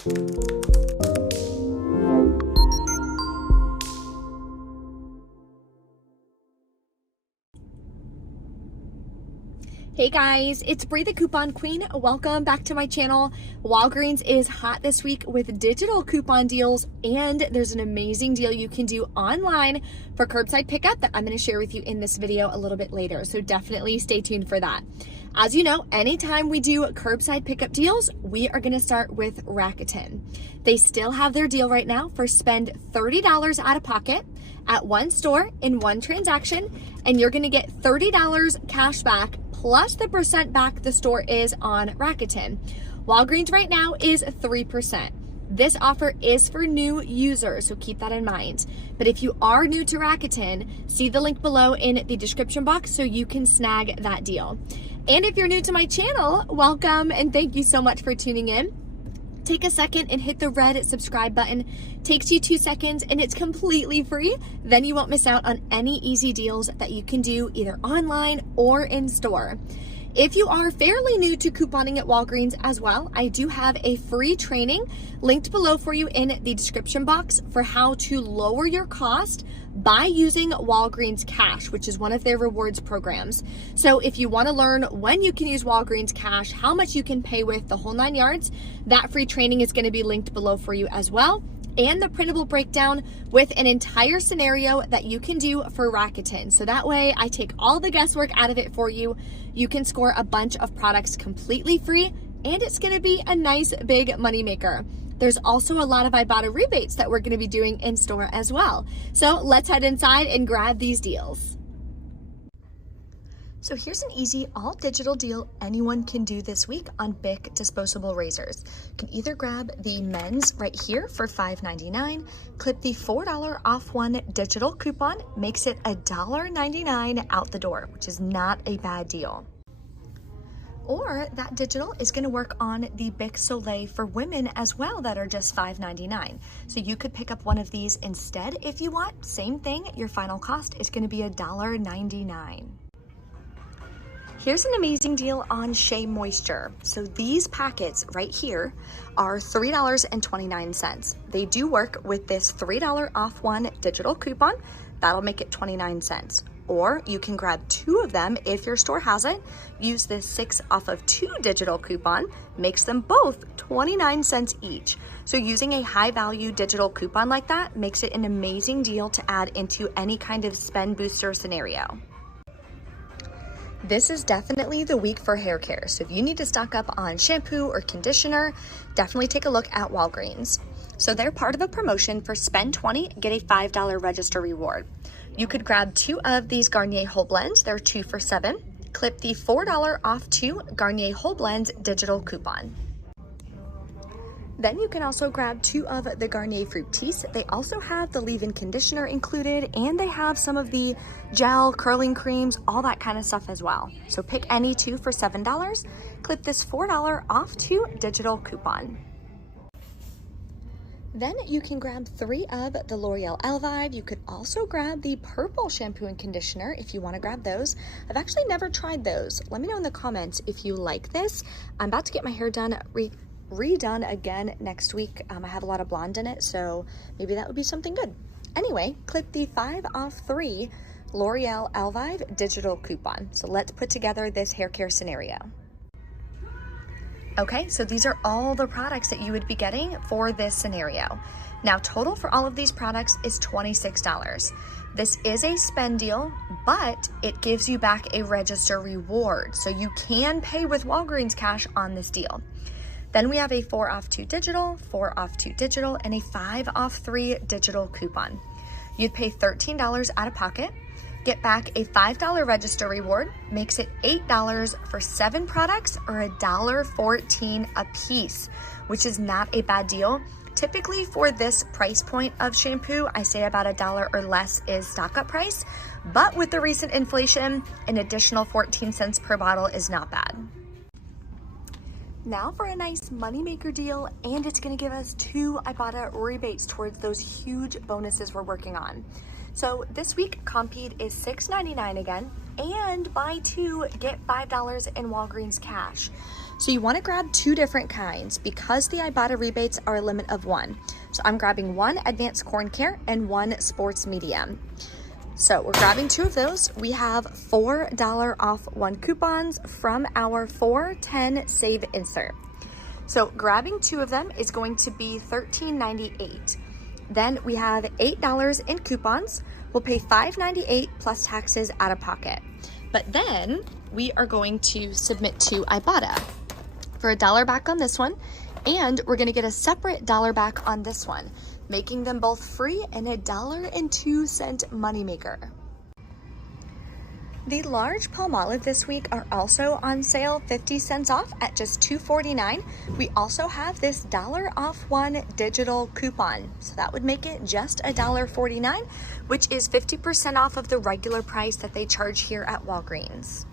Hey guys, it's Bree the Coupon Queen. Welcome back to my channel. Walgreens is hot this week with digital coupon deals, and there's an amazing deal you can do online for curbside pickup that I'm going to share with you in this video a little bit later. So definitely stay tuned for that. As you know, anytime we do curbside pickup deals, we are going to start with Rakuten. They still have their deal right now for spend $30 out of pocket at one store in one transaction, and you're going to get $30 cash back plus the percent back the store is on Rakuten. Walgreens right now is 3%. This offer is for new users, so keep that in mind. But if you are new to Rakuten, see the link below in the description box so you can snag that deal. And if you're new to my channel, welcome and thank you so much for tuning in. Take a second and hit the red subscribe button. Takes you 2 seconds and it's completely free. Then you won't miss out on any easy deals that you can do either online or in store. If you are fairly new to couponing at Walgreens as well, I do have a free training linked below for you in the description box for how to lower your cost by using Walgreens Cash, which is one of their rewards programs. So if you want to learn when you can use Walgreens Cash, how much you can pay with, the whole 9 yards, that free training is going to be linked below for you as well. And the printable breakdown with an entire scenario that you can do for Rakuten. So that way I take all the guesswork out of it for you. You can score a bunch of products completely free, and it's going to be a nice big money maker. There's also a lot of Ibotta rebates that we're going to be doing in store as well. So let's head inside and grab these deals. So here's an easy all digital deal anyone can do this week on Bic Disposable Razors. You can either grab the men's right here for $5.99, clip the $4 off one digital coupon, makes it $1.99 out the door, which is not a bad deal. Or that digital is going to work on the Bic Soleil for women as well that are just $5.99. So you could pick up one of these instead if you want. Same thing, your final cost is going to be $1.99. Here's an amazing deal on Shea Moisture. So these packets right here are $3.29. They do work with this $3 off one digital coupon. That'll make it 29 cents. Or you can grab 2 of them if your store has it. Use this 6 off of 2 digital coupon, makes them both 29 cents each. So using a high value digital coupon like that makes it an amazing deal to add into any kind of spend booster scenario. This is definitely the week for hair care. So if you need to stock up on shampoo or conditioner, definitely take a look at Walgreens. So they're part of a promotion for spend 20, get a $5 register reward. You could grab 2 of these Garnier Whole Blends. They're 2 for $7. Clip the $4 off 2 Garnier Whole Blends digital coupon. Then you can also grab 2 of the Garnier Fructis. They also have the leave-in conditioner included, and they have some of the gel, curling creams, all that kind of stuff as well. So pick any 2 for $7. Clip this $4 off 2 digital coupon. Then you can grab 3 of the L'Oreal Elvive. You could also grab the purple shampoo and conditioner if you want to grab those. I've actually never tried those. Let me know in the comments if you like this. I'm about to get my hair done redone again next week. I have a lot of blonde in it, so maybe that would be something good. Anyway, clip the 5 off 3 L'Oreal Elvive digital coupon. So let's put together this hair care scenario. Okay, so these are all the products that you would be getting for this scenario. Now, total for all of these products is $26. This is a spend deal, but it gives you back a register reward. So you can pay with Walgreens Cash on this deal. Then we have a 4 off 2 digital, 4 off 2 digital, and a 5 off 3 digital coupon. You'd pay $13 out of pocket, get back a $5 register reward, makes it $8 for 7 products or $1.14 a piece, which is not a bad deal. Typically for this price point of shampoo, I say about $1 or less is stock up price, but with the recent inflation, an additional 14 cents per bottle is not bad. Now for a nice moneymaker deal, and it's going to give us 2 Ibotta rebates towards those huge bonuses we're working on. So this week, Compeed is $6.99 again. and buy 2, get $5 in Walgreens cash. So you want to grab 2 different kinds because the Ibotta rebates are a limit of 1. So I'm grabbing 1 advanced corn care and 1 sports medium. So we're grabbing 2 of those. We have $4 off 1 coupons from our 410 save insert. So grabbing 2 of them is going to be $13.98. Then we have $8 in coupons. We'll pay $5.98 plus taxes out of pocket. But then we are going to submit to Ibotta for $1 back on this one, and we're gonna get a separate $1 back on this one, making them both free and a $1.02 moneymaker. The large Palmolive this week are also on sale, 50 cents off at just $2.49. We also have this $1 off 1 digital coupon. So that would make it just $1.49, which is 50% off of the regular price that they charge here at Walgreens.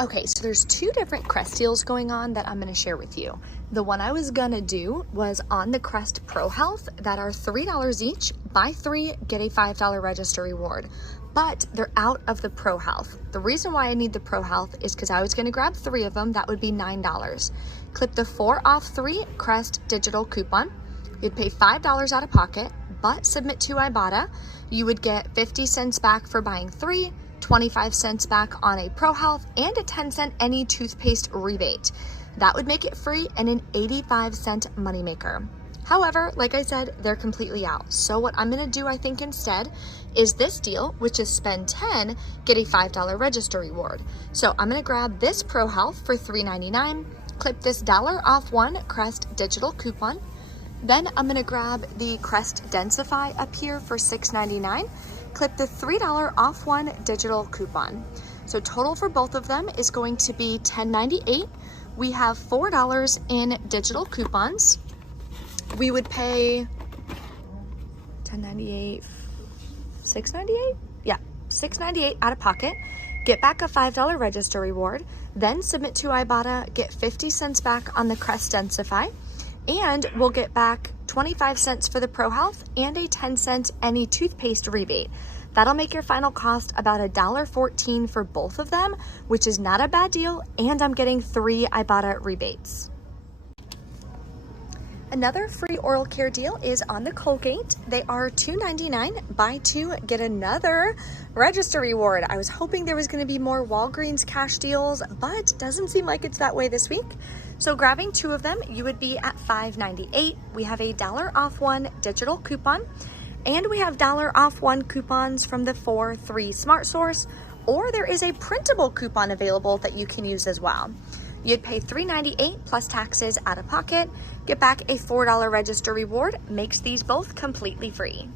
Okay, so there's 2 different Crest deals going on that I'm gonna share with you. The one I was gonna do was on the Crest Pro Health that are $3 each. Buy 3, get a $5 register reward. But they're out of the Pro Health. The reason why I need the Pro Health is because I was gonna grab 3 of them, that would be $9. Clip the 4 off 3 Crest digital coupon. You'd pay $5 out of pocket, but submit to Ibotta. You would get 50 cents back for buying 3, 25 cents back on a Pro Health, and a 10-cent any toothpaste rebate. That would make it free and an 85-cent moneymaker. However, like I said, they're completely out. So what I'm gonna do, I think, instead is this deal, which is spend 10, get a $5 register reward. So I'm gonna grab this Pro Health for $3.99, clip this $1 off 1 Crest digital coupon. Then I'm gonna grab the Crest Densify up here for $6.99, clip the $3 off 1 digital coupon. So total for both of them is going to be $10.98. We have $4 in digital coupons. We would pay $10.98, $6.98? Yeah, $6.98 out of pocket. Get back a $5 register reward, then submit to Ibotta, get 50 cents back on the Crest Densify, and we'll get back 25 cents for the Pro Health and a 10-cent any toothpaste rebate. That'll make your final cost about $1.14 for both of them, which is not a bad deal, and I'm getting 3 Ibotta rebates. Another free oral care deal is on the Colgate. They are $2.99. Buy 2, get another register reward. I was hoping there was going to be more Walgreens cash deals, but doesn't seem like it's that way this week. So grabbing 2 of them, you would be at $5.98. We have a $1 off 1 digital coupon, and we have $1 off 1 coupons from the 4-3 Smart Source, or there is a printable coupon available that you can use as well. You'd pay $3.98 plus taxes out of pocket, get back a $4 register reward, makes these both completely free.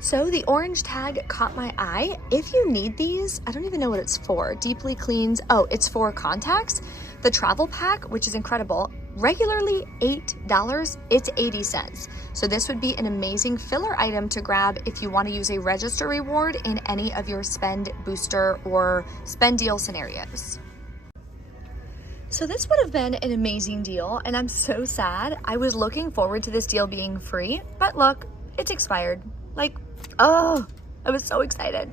So the orange tag caught my eye. If you need these, I don't even know what it's for. Deeply cleans, oh, it's for contacts. The travel pack, which is incredible, regularly $8, it's 80 cents. So this would be an amazing filler item to grab if you want to use a register reward in any of your spend booster or spend deal scenarios. So this would have been an amazing deal, and I'm so sad. I was looking forward to this deal being free, but look, it's expired. Like, oh, I was so excited.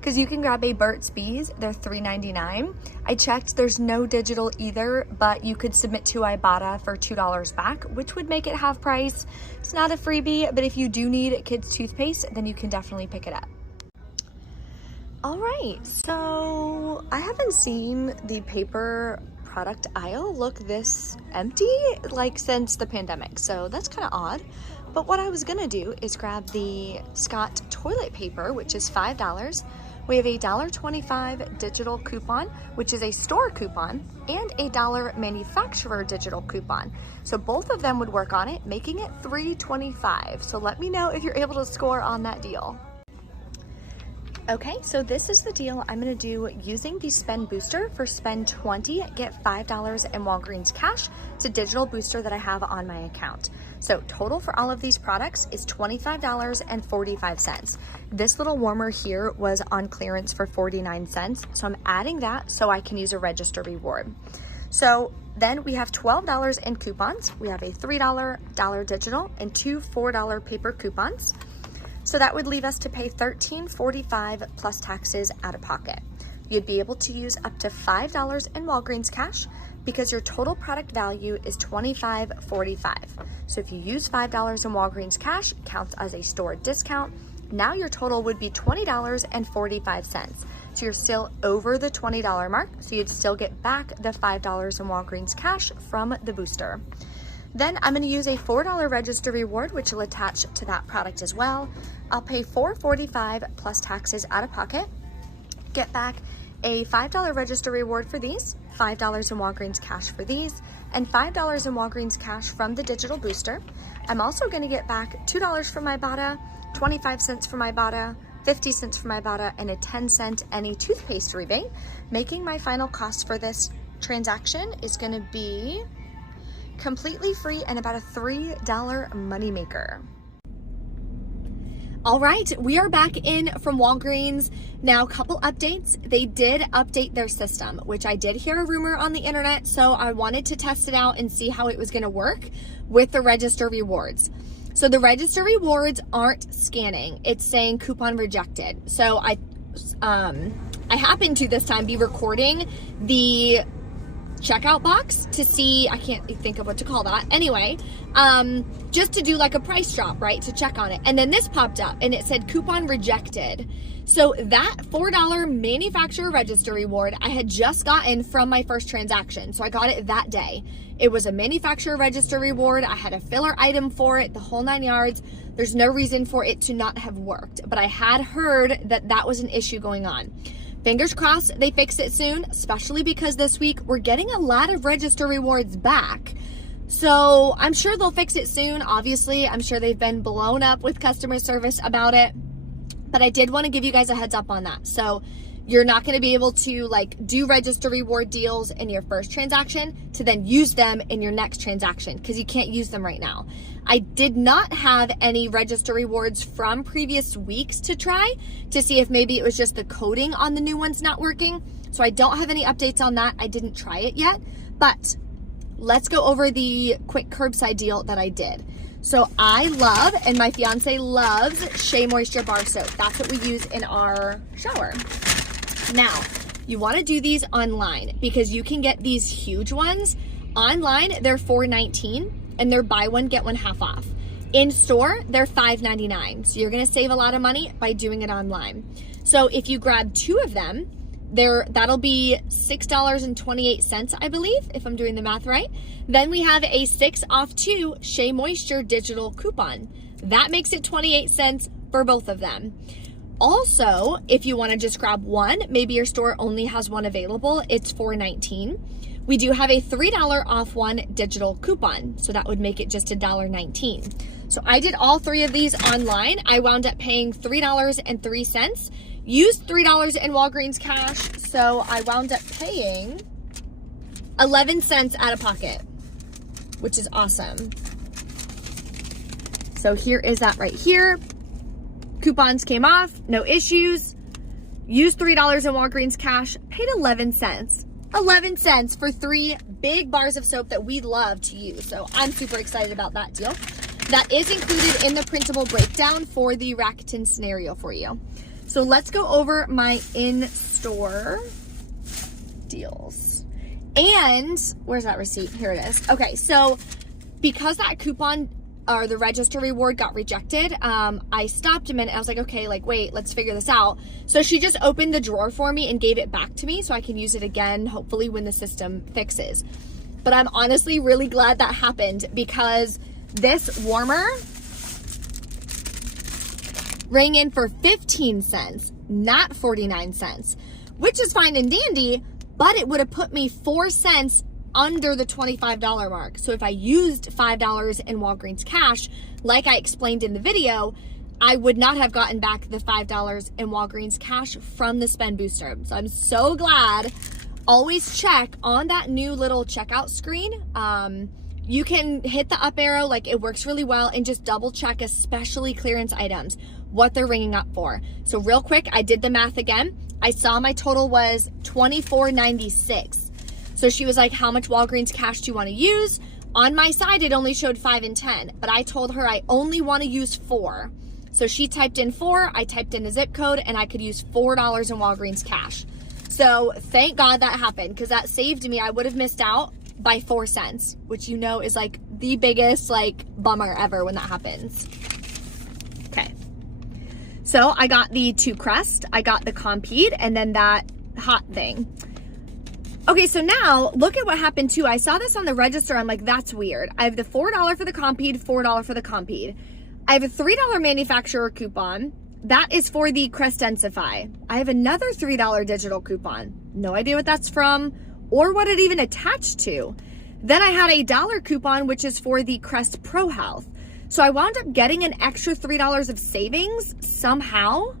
Because you can grab a Burt's Bees, they're $3.99. I checked, there's no digital either, but you could submit to Ibotta for $2 back, which would make it half price. It's not a freebie, but if you do need kids' toothpaste, then you can definitely pick it up. All right, so I haven't seen the paper product aisle look this empty like since the pandemic, so that's kind of odd. But what I was gonna do is grab the Scott toilet paper, which is $5. We have a $1.25 digital coupon, which is a store coupon, and a $1 manufacturer digital coupon. So both of them would work on it, making it $3.25. So let me know if you're able to score on that deal. Okay, so this is the deal I'm gonna do using the spend booster. For spend 20, get $5 in Walgreens cash. It's a digital booster that I have on my account. So total for all of these products is $25.45. This little warmer here was on clearance for 49 cents. So I'm adding that so I can use a register reward. So then we have $12 in coupons. We have a $3 digital and 2 $4 paper coupons. So that would leave us to pay $13.45 plus taxes out of pocket. You'd be able to use up to $5 in Walgreens cash because your total product value is $25.45. So if you use $5 in Walgreens cash, counts as a store discount. Now your total would be $20.45. So you're still over the $20 mark, so you'd still get back the $5 in Walgreens cash from the booster. Then I'm gonna use a $4 register reward, which will attach to that product as well. I'll pay $4.45 plus taxes out of pocket, get back a $5 register reward for these, $5 in Walgreens cash for these, and $5 in Walgreens cash from the digital booster. I'm also gonna get back $2 from Ibotta, 25 cents from Ibotta, 50 cents from Ibotta, and a 10-cent any toothpaste rebate, making my final cost for this transaction is gonna be completely free and about a $3 moneymaker. All right, we are back in from Walgreens. Now, a couple updates. They did update their system, which I did hear a rumor on the internet, so I wanted to test it out and see how it was gonna work with the register rewards. So the register rewards aren't scanning. It's saying coupon rejected. So I happened to this time be recording the checkout box to see, I can't think of what to call that. Anyway, just to do like a price drop, right? To check on it. And then this popped up and it said coupon rejected. So that $4 manufacturer register reward I had just gotten from my first transaction. So I got it that day. It was a manufacturer register reward. I had a filler item for it, the whole 9 yards. There's no reason for it to not have worked, but I had heard that that was an issue going on. Fingers crossed they fix it soon, especially because this week we're getting a lot of register rewards back. So I'm sure they'll fix it soon. Obviously, I'm sure they've been blown up with customer service about it, but I did want to give you guys a heads up on that. So you're not going to be able to like do register reward deals in your first transaction to then use them in your next transaction because you can't use them right now. I did not have any register rewards from previous weeks to try to see if maybe it was just the coding on the new ones not working. So I don't have any updates on that. I didn't try it yet, but let's go over the quick curbside deal that I did. So I love, and my fiance loves, Shea Moisture Bar Soap. That's what we use in our shower. Now, you want to do these online because you can get these huge ones. Online, they're $4.19 and they're buy one, get one half off. In store, they're $5.99. So you're going to save a lot of money by doing it online. So if you grab 2 of them, that'll be $6.28, I believe, if I'm doing the math right. Then we have a 6 off 2 Shea Moisture digital coupon. That makes it 28 cents for both of them. Also, if you want to just grab one, maybe your store only has one available, it's $4.19. We do have a $3 off one digital coupon, so that would make it just $1.19. So I did all 3 of these online. I wound up paying $3.03, used $3 in Walgreens cash, so I wound up paying 11 cents out of pocket, which is awesome. So here is that right here. Coupons came off, no issues. Used $3 in Walgreens cash, paid 11 cents. 11 cents for 3 big bars of soap that we love to use. So I'm super excited about that deal. That is included in the printable breakdown for the Rakuten scenario for you. So let's go over my in-store deals. And where's that receipt? Here it is. Okay, so because that coupon or the register reward got rejected, I stopped a minute. I was like, okay, wait, let's figure this out. So she just opened the drawer for me and gave it back to me so I can use it again, hopefully when the system fixes. But I'm honestly really glad that happened because this warmer rang in for 15 cents, not 49 cents, which is fine and dandy, but it would have put me 4 cents under the $25 mark. So if I used $5 in Walgreens cash, like I explained in the video, I would not have gotten back the $5 in Walgreens cash from the spend booster. So I'm so glad. Always check on that new little checkout screen. You can hit the up arrow, it works really well, and just double check, especially clearance items, what they're ringing up for. So real quick, I did the math again. I saw my total was $24.96. So she was like, how much Walgreens cash do you want to use? On my side, it only showed 5 and 10, but I told her I only want to use 4. So she typed in 4, I typed in a zip code, and I could use $4 in Walgreens cash. So thank God that happened, because that saved me. I would have missed out by 4 cents, which you know is like the biggest like bummer ever when that happens. Okay. So I got the 2 Crest, I got the Compeed, and then that hot thing. Okay, so now look at what happened too. I saw this on the register. I'm like, that's weird. I have the $4 for the Compeed, $4 for the Compeed. I have a $3 manufacturer coupon. That is for the Crest Densify. I have another $3 digital coupon. No idea what that's from or what it even attached to. Then I had a $1 coupon, which is for the Crest Pro Health. So I wound up getting an extra $3 of savings somehow.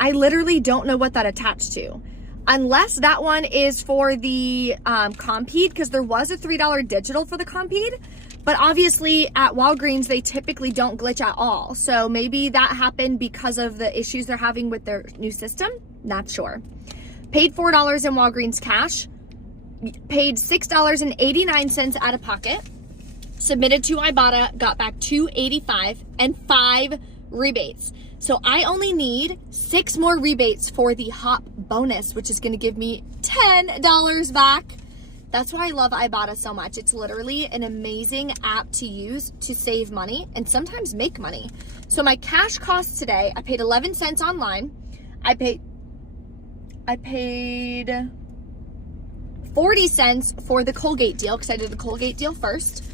I literally don't know what that attached to. Unless that one is for the Compeed, because there was a $3 digital for the Compeed. But obviously at Walgreens, they typically don't glitch at all. So maybe that happened because of the issues they're having with their new system. Not sure. Paid $4 in Walgreens cash. Paid $6.89 out of pocket. Submitted to Ibotta, got back $2.85 and 5 rebates. So I only need 6 more rebates for the HOP bonus, which is going to give me $10 back. That's why I love Ibotta so much. It's literally an amazing app to use to save money and sometimes make money. So my cash costs today, I paid 11 cents online. I paid 40 cents for the Colgate deal because I did the Colgate deal first.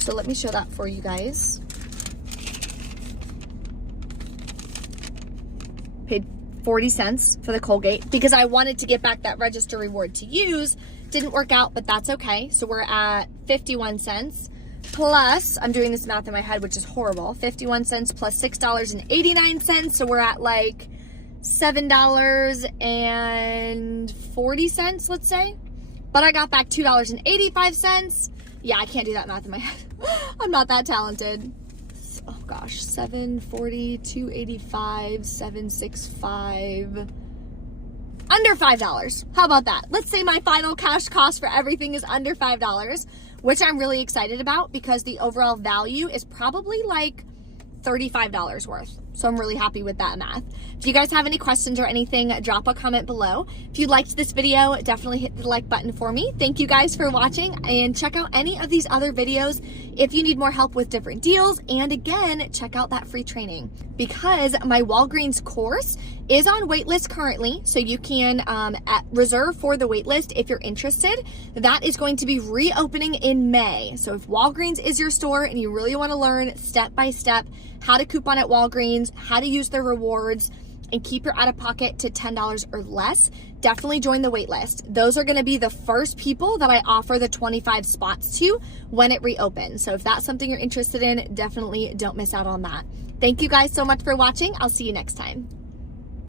So let me show that for you guys. Paid 40 cents for the Colgate because I wanted to get back that register reward to use. Didn't work out, but that's okay. So we're at 51 cents plus, I'm doing this math in my head, which is horrible. 51 cents plus $6.89. So we're at like $7.40, let's say. But I got back $2.85. Yeah, I can't do that math in my head. I'm not that talented. Oh gosh, 740, 285, 765, under $5. How about that? Let's say my final cash cost for everything is under $5, which I'm really excited about because the overall value is probably like $35 worth. So I'm really happy with that math. If you guys have any questions or anything, drop a comment below. If you liked this video, definitely hit the like button for me. Thank you guys for watching, and check out any of these other videos if you need more help with different deals. And again, check out that free training because my Walgreens course is on waitlist currently. So you can reserve for the waitlist if you're interested. That is going to be reopening in May. So if Walgreens is your store and you really want to learn step by step how to coupon at Walgreens, how to use their rewards, and keep your out-of-pocket to $10 or less, definitely join the wait list. Those are gonna be the first people that I offer the 25 spots to when it reopens. So if that's something you're interested in, definitely don't miss out on that. Thank you guys so much for watching. I'll see you next time.